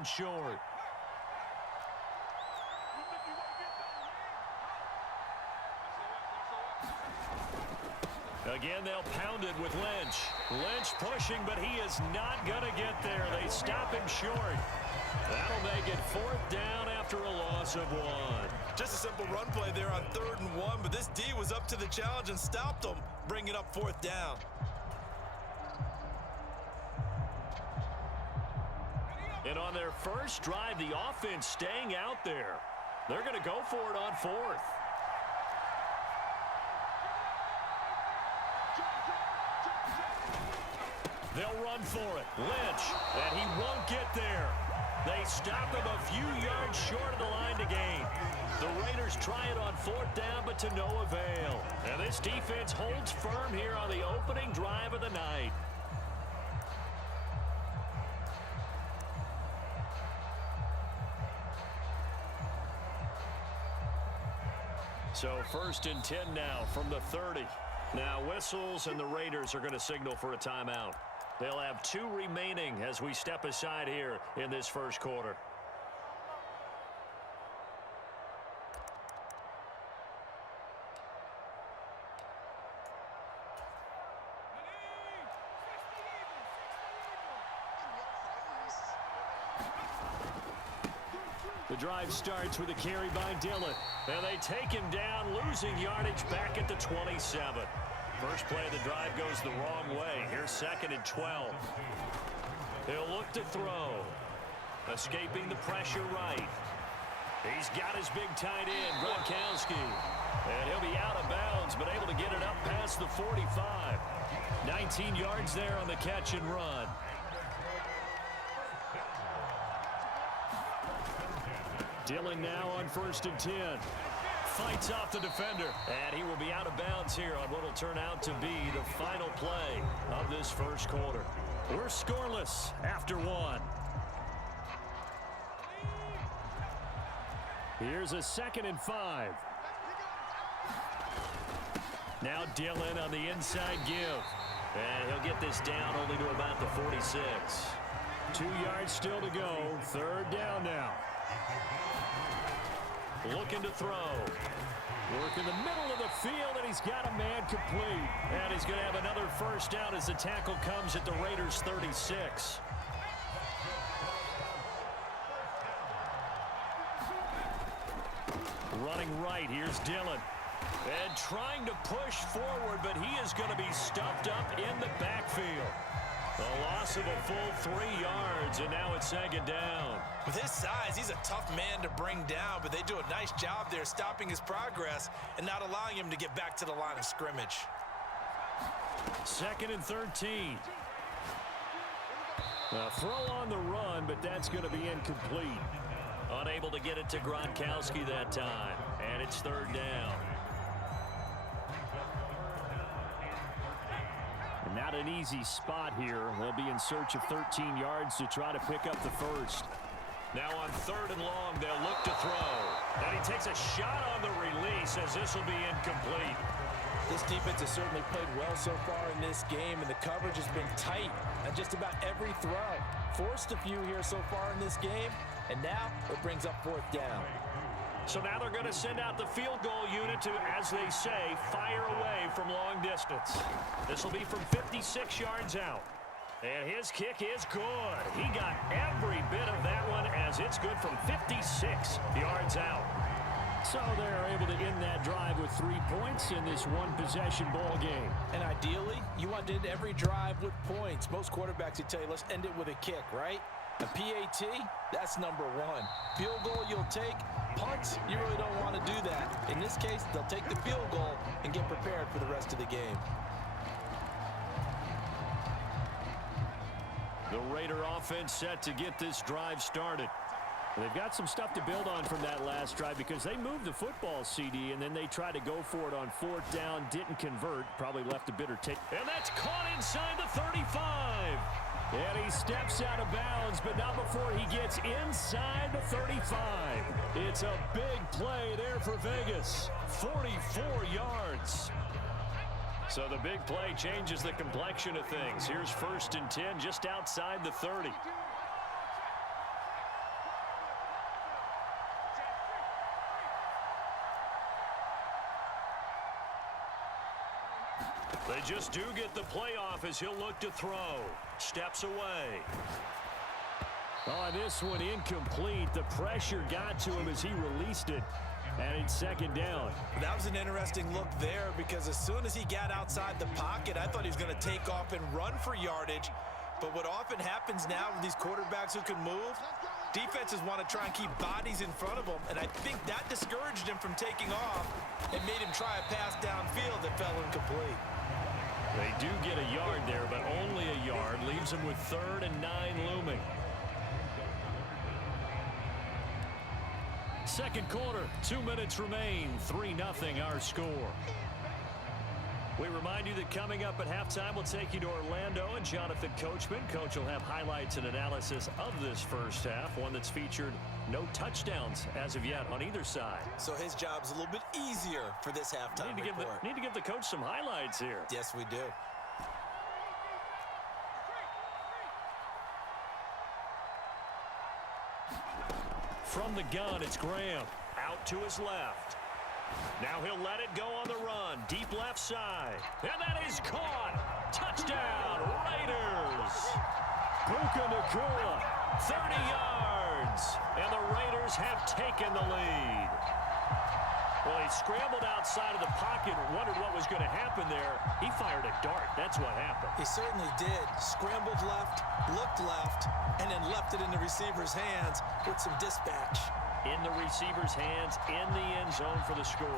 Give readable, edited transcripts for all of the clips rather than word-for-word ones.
falling short. Again, they'll pound it with Lynch. Lynch pushing, but he is not going to get there. They stop him short. That'll make it 4th down after a loss of 1. Just a simple run play there on 3rd and 1, but this D was up to the challenge and stopped them, bringing up 4th down. And on their first drive, the offense staying out there. They're going to go for it on 4th. They'll run for it. Lynch, and he won't get there. They stop him a few yards short of the line to gain. The Raiders try it on 4th down, but to no avail. And this defense holds firm here on the opening drive of the night. So 1st and 10 now from the 30. Now whistles, and the Raiders are going to signal for a timeout. They'll have 2 remaining as we step aside here in this first quarter. The drive starts with a carry by Dillon. And they take him down, losing yardage back at the 27. First play of the drive goes the wrong way. Here's 2nd and 12. He'll look to throw. Escaping the pressure right. He's got his big tight end, Gronkowski. And he'll be out of bounds, but able to get it up past the 45. 19 yards there on the catch and run. Dillon now on 1st and 10. Fights off the defender, and he will be out of bounds here on what will turn out to be the final play of this first quarter. We're scoreless after 1. Here's a 2nd and 5. Now Dillon on the inside give. And he'll get this down only to about the 46. 2 yards still to go. 3rd down now. Looking to throw. Work in the middle of the field, and he's got a man complete. And he's going to have another first down as the tackle comes at the Raiders' 36. Running right, here's Dillon. And trying to push forward, but he is going to be stuffed up in the backfield. A loss of a full 3 yards, and now it's 2nd down. With his size, he's a tough man to bring down, but they do a nice job there stopping his progress and not allowing him to get back to the line of scrimmage. 2nd and 13. A throw on the run, but that's going to be incomplete. Unable to get it to Gronkowski that time, and it's 3rd down. Not an easy spot here. They'll be in search of 13 yards to try to pick up the first. Now on 3rd and long, they'll look to throw. And he takes a shot on the release as this will be incomplete. This defense has certainly played well so far in this game, and the coverage has been tight on just about every throw. Forced a few here so far in this game, and now it brings up 4th down. So now they're going to send out the field goal unit to, as they say, fire away from long distance. This will be from 56 yards out. And his kick is good. He got every bit of that one as it's good from 56 yards out. So they're able to end that drive with 3 points in this one-possession ball game. And ideally, you want to end every drive with points. Most quarterbacks would tell you, let's end it with a kick, right? A PAT, that's number 1. Field goal you'll take. Punts, you really don't want to do that. In this case, they'll take the field goal and get prepared for the rest of the game. The Raider offense set to get this drive started. They've got some stuff to build on from that last drive because they moved the football, CD, and then they tried to go for it on 4th down, didn't convert, probably left a bitter taste. And that's caught inside the 35. And he steps out of bounds, but not before he gets inside the 35. It's a big play there for Vegas. 44 yards. So the big play changes the complexion of things. Here's 1st and 10 just outside the 30. They just do get the playoff as he'll look to throw. Steps away. Oh, this one incomplete. The pressure got to him as he released it. And it's second down. That was an interesting look there because as soon as he got outside the pocket, I thought he was going to take off and run for yardage. But what often happens now with these quarterbacks who can move, defenses want to try and keep bodies in front of them, and I think that discouraged him from taking off and made him try a pass downfield that fell incomplete. They do get a yard there, but only a yard. Leaves them with 3rd and 9 looming. Second quarter, 2 minutes remain. 3-0 our score. We remind you that coming up at halftime, we'll take you to Orlando and Jonathan Coachman. Coach will have highlights and analysis of this first half, one that's featured no touchdowns as of yet on either side. So his job's a little bit easier for this halftime report. Need to give the coach some highlights here. Yes, we do. From the gun, it's Graham. Out to his left. Now he'll let it go on the run. Deep left side. And that is caught. Touchdown, Raiders. Puka Nacua, 30 yards. And the Raiders have taken the lead. Well, he scrambled outside of the pocket and wondered what was going to happen there. He fired a dart. That's what happened. He certainly did. Scrambled left, looked left, and then left it in the receiver's hands with some dispatch. In the receiver's hands, in the end zone for the score.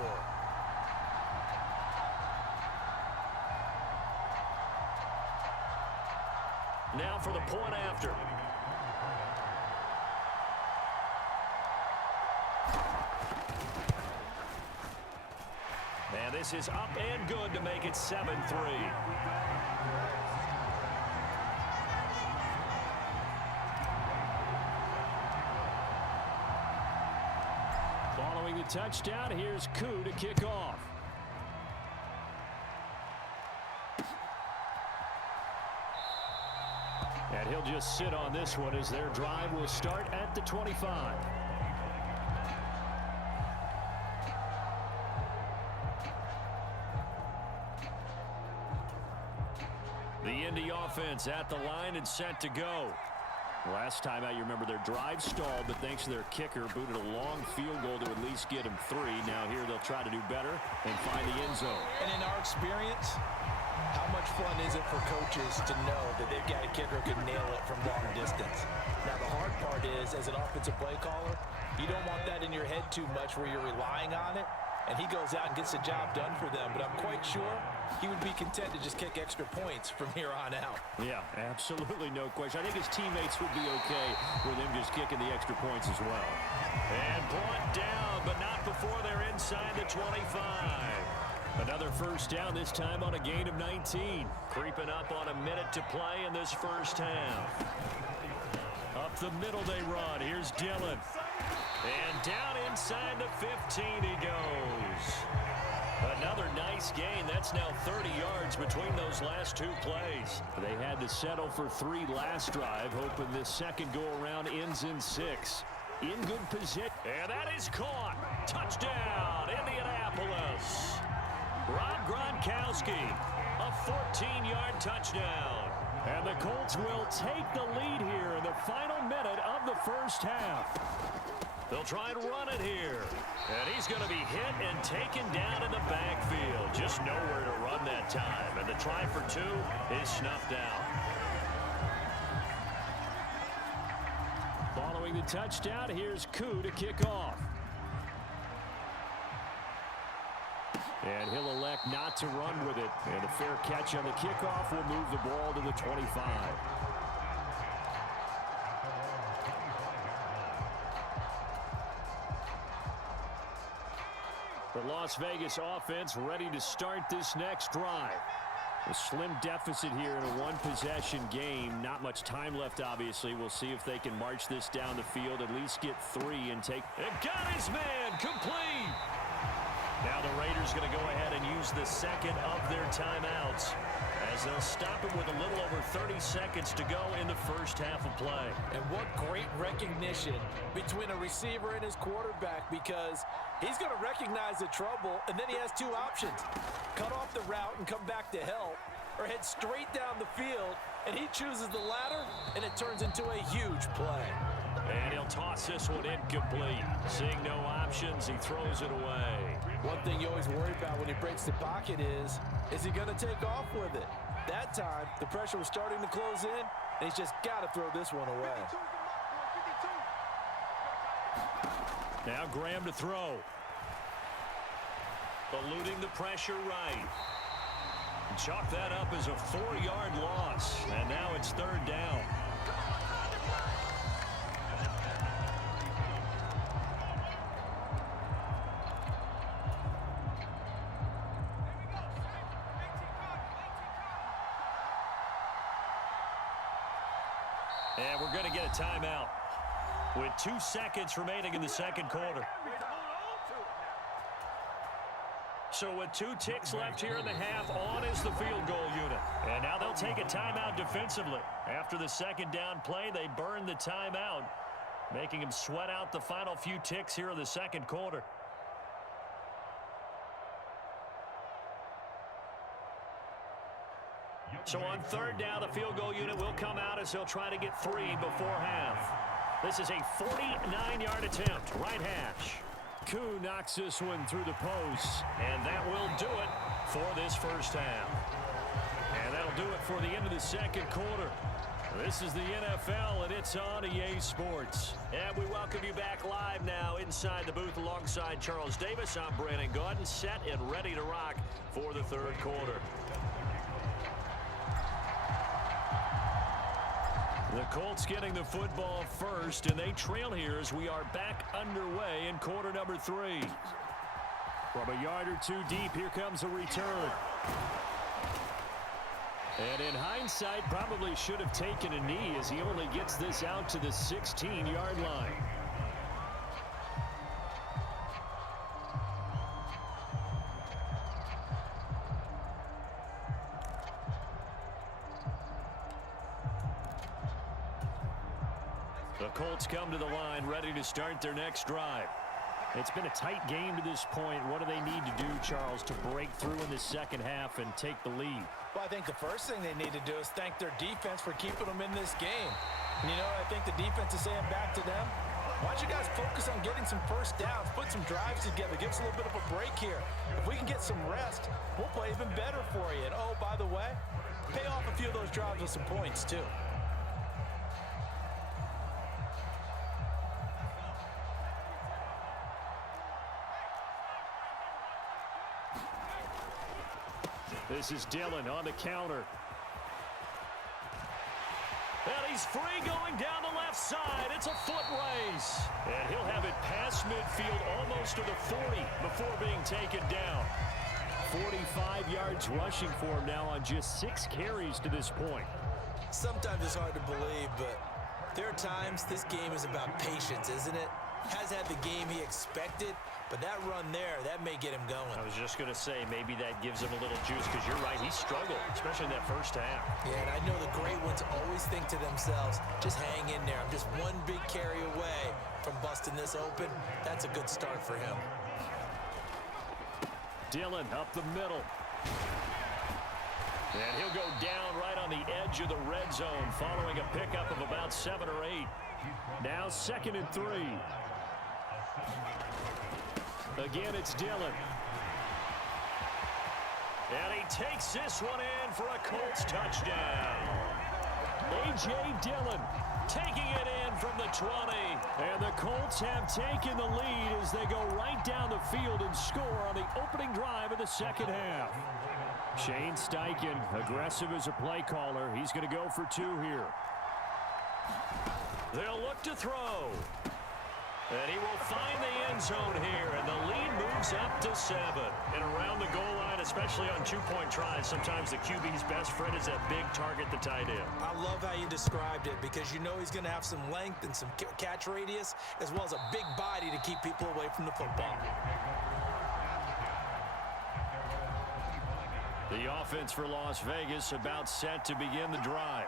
Now for the point after. And this is up and good to make it 7-3. Following the touchdown, here's Koo to kick off. And he'll just sit on this one as their drive will start at the 25. The Indy offense at the line and set to go. Last time out, you remember their drive stalled, but thanks to their kicker, booted a long field goal to at least get him 3. Now here they'll try to do better and find the end zone. And in our experience, how much fun is it for coaches to know that they've got a kicker who can nail it from long distance? Now, the hard part is, as an offensive play caller, you don't want that in your head too much where you're relying on it, and he goes out and gets the job done for them. But I'm quite sure he would be content to just kick extra points from here on out. Yeah, absolutely no question. I think his teammates would be okay with him just kicking the extra points as well. And brought down, but not before they're inside the 25. Another first down, this time on a gain of 19. Creeping up on a minute to play in this first half. Up the middle they run. Here's Dillon. And down inside the 15 he goes. Another nice gain. That's now 30 yards between those last 2 plays. They had to settle for 3 last drive, hoping this second go-around ends in 6. In good position. And that is caught. Touchdown, Indianapolis. Rob Gronkowski, a 14-yard touchdown. And the Colts will take the lead here in the final minute of the first half. They'll try and run it here. And he's going to be hit and taken down in the backfield. Just nowhere to run that time. And the try for 2 is snuffed out. Following the touchdown, here's Koo to kick off. And he'll elect not to run with it. And a fair catch on the kickoff will move the ball to the 25. The Las Vegas offense ready to start this next drive. A slim deficit here in a one-possession game. Not much time left, obviously. We'll see if they can march this down the field, at least get 3 and take. And got his man complete. Now the Raiders going to go ahead and use the second of their timeouts as they'll stop it with a little over 30 seconds to go in the first half of play. And what great recognition between a receiver and his quarterback, because he's going to recognize the trouble, and then he has two options. Cut off the route and come back to help, or head straight down the field, and he chooses the latter, and it turns into a huge play. And he'll toss this one incomplete. Seeing no options, he throws it away. One thing you always worry about when he breaks the pocket is he going to take off with it? That time, the pressure was starting to close in, and he's just got to throw this one away. Now Graham to throw. Eluding the pressure right. Chalk that up as a 4-yard loss, and now it's third down. And we're going to get a timeout with 2 seconds remaining in the second quarter. So with 2 ticks left here in the half, on is the field goal unit. And now they'll take a timeout defensively. After the second down play, they burn the timeout, making them sweat out the final few ticks here in the second quarter. So on third down, the field goal unit will come out as they'll try to get 3 before half. This is a 49-yard attempt, right hash. Koo knocks this one through the post, and that will do it for this first half. And that'll do it for the end of the second quarter. This is the NFL, and it's on EA Sports. And we welcome you back live now inside the booth alongside Charles Davis. I'm Brandon Gaudin, set and ready to rock for the third quarter. The Colts getting the football first, and they trail here as we are back underway in quarter number 3. From a yard or 2 deep, here comes a return. And in hindsight, probably should have taken a knee as he only gets this out to the 16-yard line. The Colts come to the line, ready to start their next drive. It's been a tight game to this point. What do they need to do, Charles, to break through in the second half and take the lead? Well, I think the first thing they need to do is thank their defense for keeping them in this game. And you know what I think the defense is saying back to them? Why don't you guys focus on getting some first downs, put some drives together, give us a little bit of a break here. If we can get some rest, we'll play even better for you. And, oh, by the way, pay off a few of those drives with some points, too. This is Dillon on the counter. And he's free going down the left side. It's a foot race. And he'll have it past midfield almost to the 40 before being taken down. 45 yards rushing for him now on just 6 carries to this point. Sometimes it's hard to believe, but there are times this game is about patience, isn't it? Has had the game he expected, but that run there, that may get him going. I was just going to say, maybe that gives him a little juice, because you're right, he struggled, especially in that first half. Yeah, and I know the great ones always think to themselves, just hang in there. I'm just one big carry away from busting this open. That's a good start for him. Dillon up the middle. And he'll go down right on the edge of the red zone following a pickup of about 7 or 8. Now 2nd and 3. Again, it's Dillon. And he takes this one in for a Colts touchdown. A.J. Dillon taking it in from the 20. And the Colts have taken the lead as they go right down the field and score on the opening drive of the second half. Shane Steichen, aggressive as a play caller. He's going to go for 2 here. They'll look to throw. And he will find the end zone here, and the lead moves up to 7. And around the goal line, especially on 2-point tries, sometimes the QB's best friend is that big target, the tight end. I love how you described it, because you know he's going to have some length and some catch radius, as well as a big body to keep people away from the football. The offense for Las Vegas about set to begin the drive.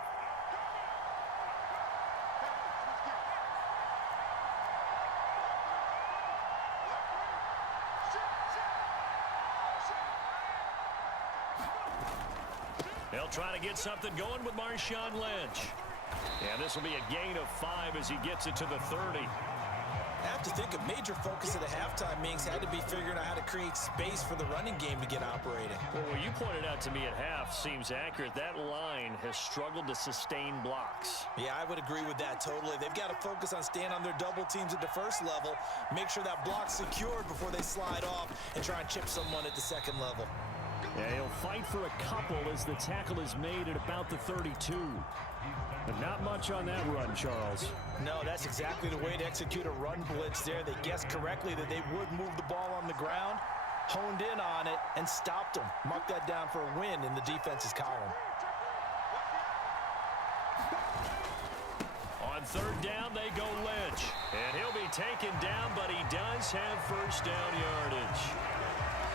They'll try to get something going with Marshawn Lynch. And this will be a gain of 5 as he gets it to the 30. I have to think a major focus at the halftime meetings had to be figuring out how to create space for the running game to get operating. Well, what you pointed out to me at half seems accurate. That line has struggled to sustain blocks. Yeah, I would agree with that totally. They've got to focus on staying on their double teams at the first level, make sure that block's secured before they slide off and try and chip someone at the second level. Yeah, he'll fight for a couple as the tackle is made at about the 32. But not much on that run, Charles. No, that's exactly the way to execute a run blitz there. They guessed correctly that they would move the ball on the ground, honed in on it, and stopped them. Mark that down for a win in the defense's column. On third down, they go Lynch. And he'll be taken down, but he does have first down yardage.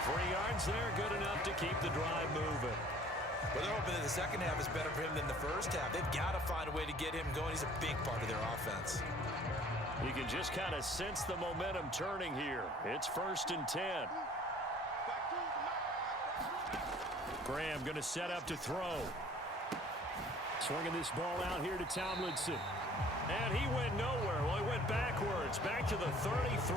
3 yards there, good enough to keep the drive moving. Well, they're hoping that the second half is better for him than the first half. They've got to find a way to get him going. He's a big part of their offense. You can just kind of sense the momentum turning here. It's 1st and 10. Graham going to set up to throw. Swinging this ball out here to Tomlinson. And he went nowhere. Well, he went backwards, back to the 33.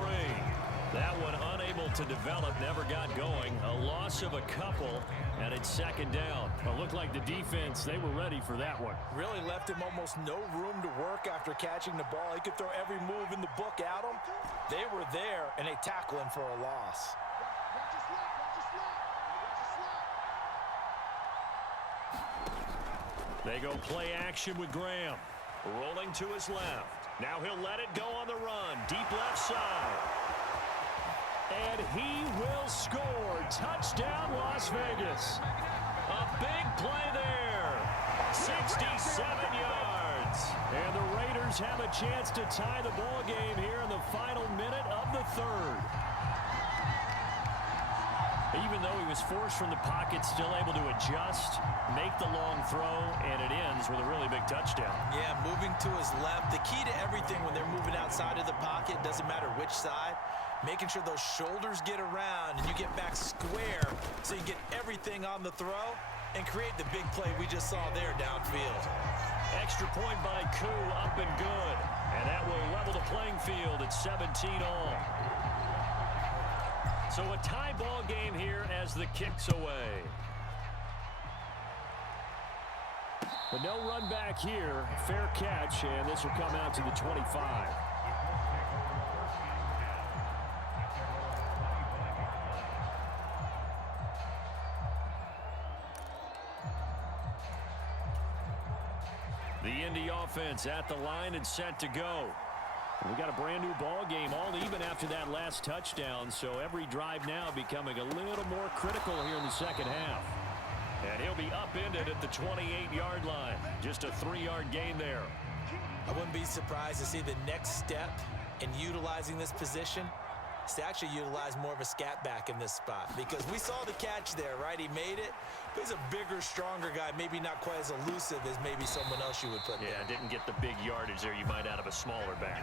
That one unable to develop, never got going. A loss of a couple, and it's 2nd down. It looked like the defense, they were ready for that one. Really left him almost no room to work after catching the ball. He could throw every move in the book at him. They were there, and they tackle him for a loss. They go play action with Graham. Rolling to his left. Now he'll let it go on the run. Deep left side. And he will score. Touchdown, Las Vegas. A big play there. 67 yards. And the Raiders have a chance to tie the ball game here in the final minute of the 3rd. Even though he was forced from the pocket, still able to adjust, make the long throw, and it ends with a really big touchdown. Yeah, moving to his left. The key to everything when they're moving outside of the pocket, doesn't matter which side, making sure those shoulders get around and you get back square so you get everything on the throw and create the big play we just saw there downfield. Extra point by Koo, up and good. And that will level the playing field at 17-all. So a tie ball game here as the kick's away. But no run back here. Fair catch, and this will come out to the 25. The Indy offense at the line and set to go. We got a brand new ball game, all even after that last touchdown, so every drive now becoming a little more critical here in the second half. And he'll be upended at the 28-yard line. Just a 3-yard gain there. I wouldn't be surprised to see the next step in utilizing this position is to actually utilize more of a scat back in this spot, because we saw the catch there, right? He made it. But he's a bigger, stronger guy, maybe not quite as elusive as maybe someone else you would put there. Yeah, didn't get the big yardage there you might out of a smaller back.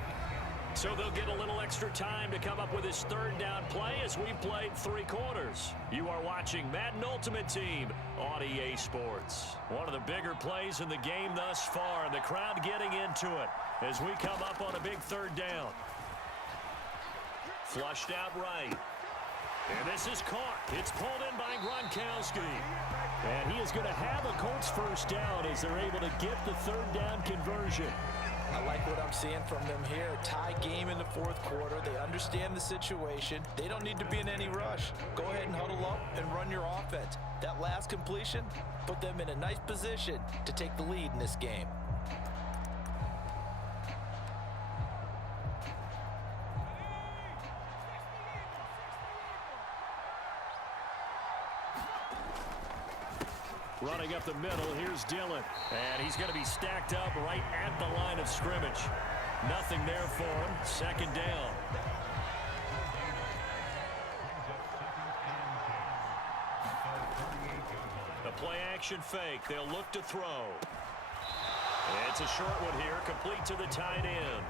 So they'll get a little extra time to come up with his 3rd down play as we played 3 quarters. You are watching Madden Ultimate Team on EA Sports. One of the bigger plays in the game thus far, and the crowd getting into it as we come up on a big 3rd down. Flushed out right. And this is caught. It's pulled in by Gronkowski. And he is going to have a Colts first down as they're able to get the 3rd down conversion. I like what I'm seeing from them here. Tie game in the 4th quarter. They understand the situation. They don't need to be in any rush. Go ahead and huddle up and run your offense. That last completion put them in a nice position to take the lead in this game. Running up the middle, here's Dillon. And he's going to be stacked up right at the line of scrimmage. Nothing there for him. 2nd down. play-action fake. They'll look to throw. It's a short one here, complete to the tight end.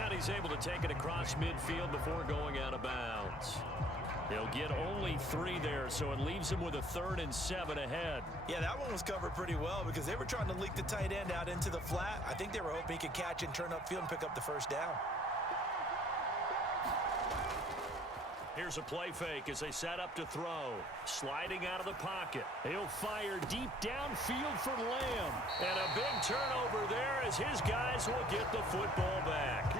And he's able to take it across midfield before going out of bounds. He'll get only 3 there, so it leaves him with a 3rd and 7 ahead. Yeah, that one was covered pretty well because they were trying to leak the tight end out into the flat. I think they were hoping he could catch and turn upfield and pick up the first down. Here's a play fake as they set up to throw. Sliding out of the pocket. He'll fire deep downfield for Lamb. And a big turnover there as his guys will get the football back.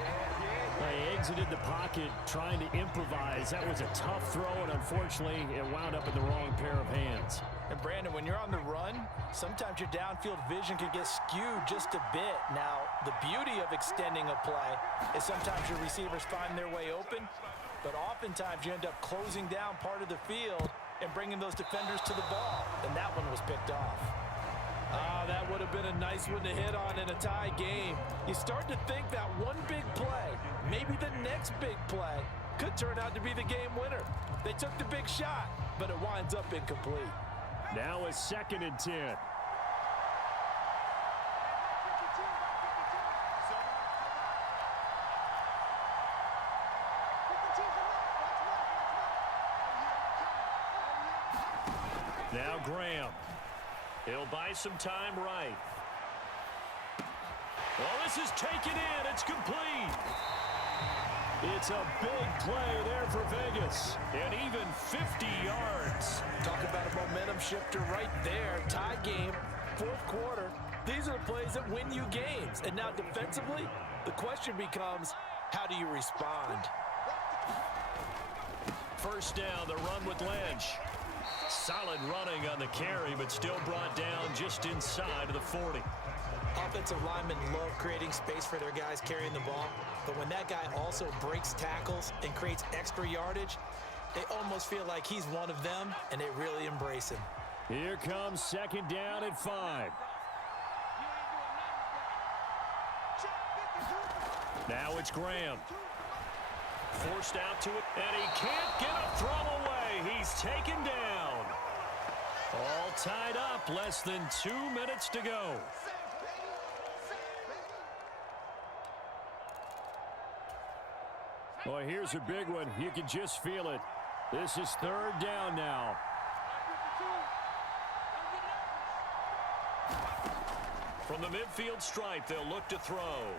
They exited the pocket trying to improvise. That was a tough throw, and unfortunately, it wound up in the wrong pair of hands. And Brandon, when you're on the run, sometimes your downfield vision can get skewed just a bit. Now, the beauty of extending a play is sometimes your receivers find their way open, but oftentimes you end up closing down part of the field and bringing those defenders to the ball. And that one was picked off. That would have been a nice one to hit on in a tie game. You start to think that one big play, maybe the next big play, could turn out to be the game winner. They took the big shot, but it winds up incomplete. Now a 2nd and 10. Now Graham. He'll buy some time right. Well, this is taken in. It's complete. It's a big play there for Vegas. And even 50 yards. Talk about a momentum shifter right there. Tie game, 4th quarter. These are the plays that win you games. And now defensively, the question becomes, how do you respond? First down, the run with Lynch. Solid running on the carry, but still brought down just inside of the 40. Offensive linemen love creating space for their guys carrying the ball, but when that guy also breaks tackles and creates extra yardage, they almost feel like he's one of them, and they really embrace him. Here comes 2nd down and 5. Now it's Graham. Forced out to it, and he can't get a throw away. He's taken down. All tied up, less than 2 minutes to go. Boy, here's a big one. You can just feel it. This is 3rd down now. From the midfield stripe, they'll look to throw.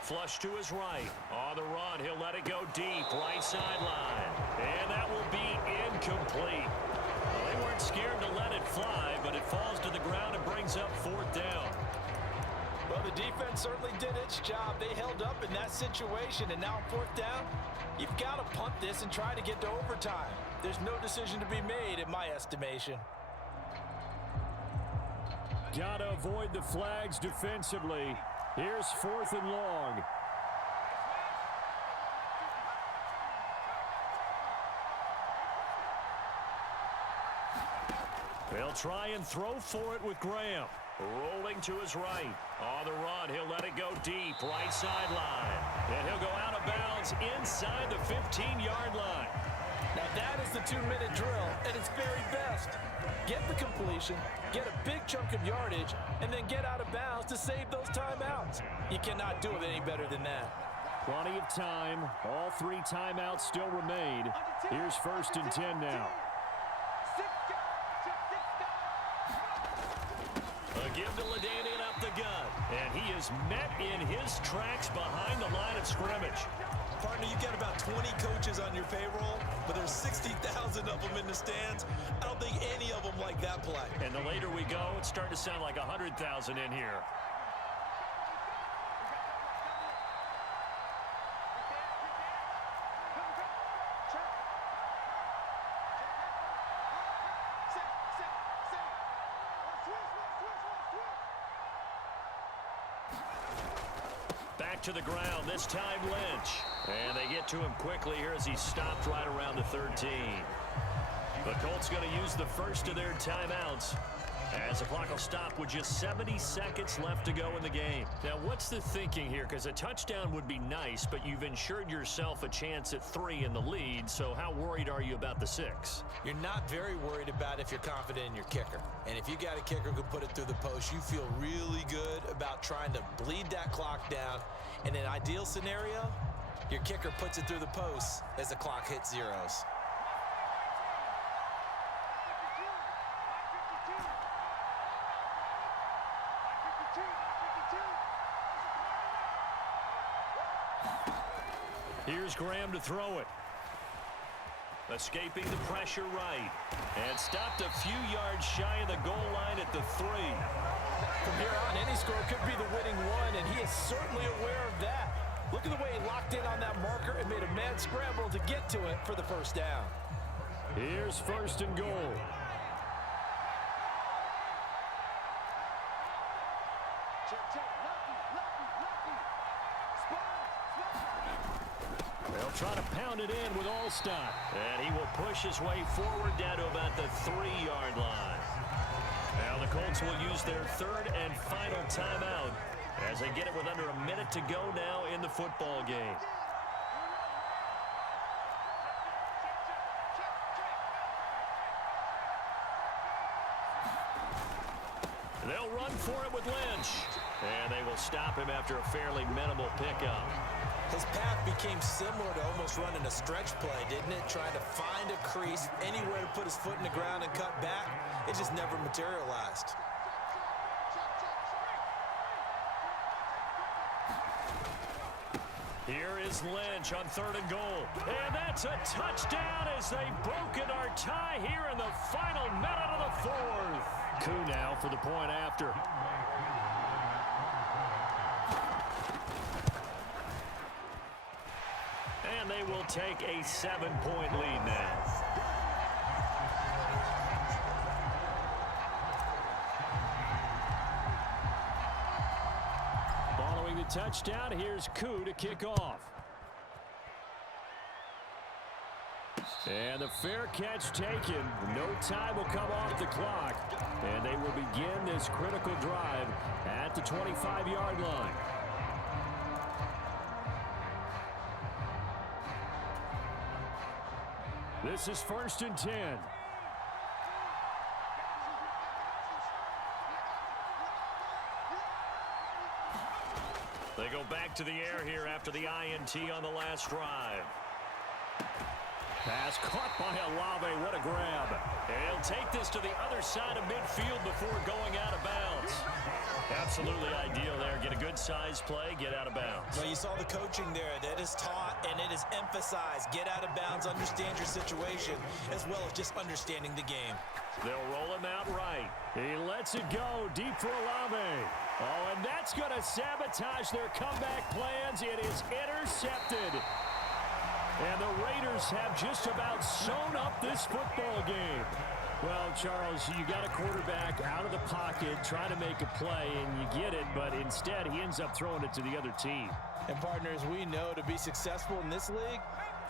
Flush to his right. On the run, he'll let it go deep. Right sideline. And that will be incomplete. Well, they weren't scared to let it fly, but it falls to the ground and brings up 4th down. Well, the defense certainly did its job. They held up in that situation, and now 4th down, you've got to punt this and try to get to overtime. There's no decision to be made in my estimation. Got to avoid the flags defensively. Here's 4th and long. They'll try and throw for it with Graham. Rolling to his right. On the run, he'll let it go deep. Right sideline. And he'll go out of bounds inside the 15-yard line. Now that is the 2-minute drill at its very best. Get the completion, get a big chunk of yardage, and then get out of bounds to save those timeouts. You cannot do it any better than that. Plenty of time. All 3 timeouts still remain. Here's 1st and 10 now. A give to LaDainian up the gut. And he is met in his tracks behind the line of scrimmage. Partner, you got about 20 coaches on your payroll, but there's 60,000 of them in the stands. I don't think any of them like that play. And the later we go, it's starting to sound like 100,000 in here. Back to the ground, this time Lynch. And they get to him quickly here as he stopped right around the 13. The Colts going to use the first of their timeouts. As the clock will stop with just 70 seconds left to go in the game. Now, what's the thinking here? Because a touchdown would be nice, but you've ensured yourself a chance at 3 in the lead, so how worried are you about the 6? You're not very worried about if you're confident in your kicker. And if you got a kicker who can put it through the post, you feel really good about trying to bleed that clock down. In an ideal scenario, your kicker puts it through the post as the clock hits zeros. Here's Graham to throw it. Escaping the pressure right. And stopped a few yards shy of the goal line at the 3. From here on, any score could be the winning one, and he is certainly aware of that. Look at the way he locked in on that marker and made a mad scramble to get to it for the first down. Here's 1st and goal. They'll try to pound it in with Allstott. And he will push his way forward down to about the 3-yard line. Now the Colts will use their 3rd and final timeout as they get it with under a minute to go now in the football game. They'll run for it with Lynch. And they will stop him after a fairly minimal pickup. His path became similar to almost running a stretch play, didn't it? Trying to find a crease, anywhere to put his foot in the ground and cut back. It just never materialized. Here is Lynch on 3rd and goal. And that's a touchdown as they've broken our tie here in the final minute of the 4th. Coup now for the point after. And they will take a 7-point lead now. Following the touchdown, here's Coup to kick off. And the fair catch taken. No time will come off the clock. And they will begin this critical drive at the 25-yard line. This is 1st and 10. They go back to the air here after the INT on the last drive. Pass caught by Olave. What a grab. And he'll take this to the other side of midfield before going out of bounds. Absolutely ideal there. Get a good size play, get out of bounds. Well, you saw the coaching there. That is taught and it is emphasized. Get out of bounds, understand your situation, as well as just understanding the game. They'll roll him out right. He lets it go deep for Olave. Oh, and that's going to sabotage their comeback plans. It is intercepted. And the Raiders have just about sewn up this football game. Well, Charles, you got a quarterback out of the pocket trying to make a play, and you get it, but instead he ends up throwing it to the other team. And partners, we know to be successful in this league,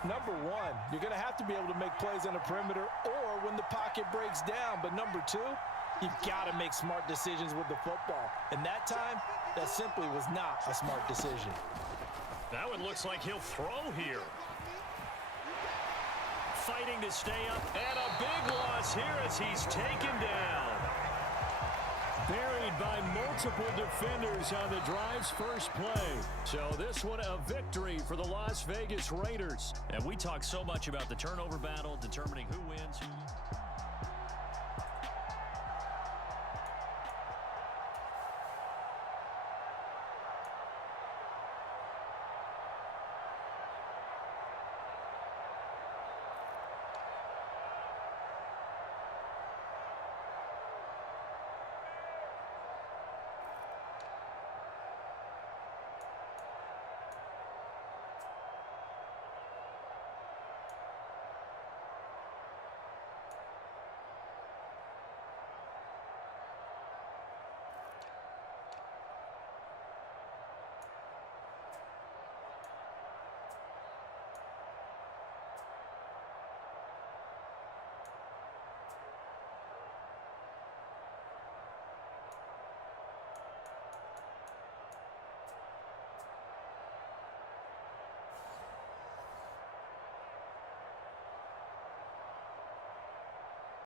number one, you're going to have to be able to make plays on the perimeter or when the pocket breaks down. But number two, you've got to make smart decisions with the football. And that time, that simply was not a smart decision. Now it looks like he'll throw here. Fighting to stay up, and a big loss here as he's taken down. Buried by multiple defenders on the drive's first play. So this one a victory for the Las Vegas Raiders. And we talk so much about the turnover battle, determining who wins.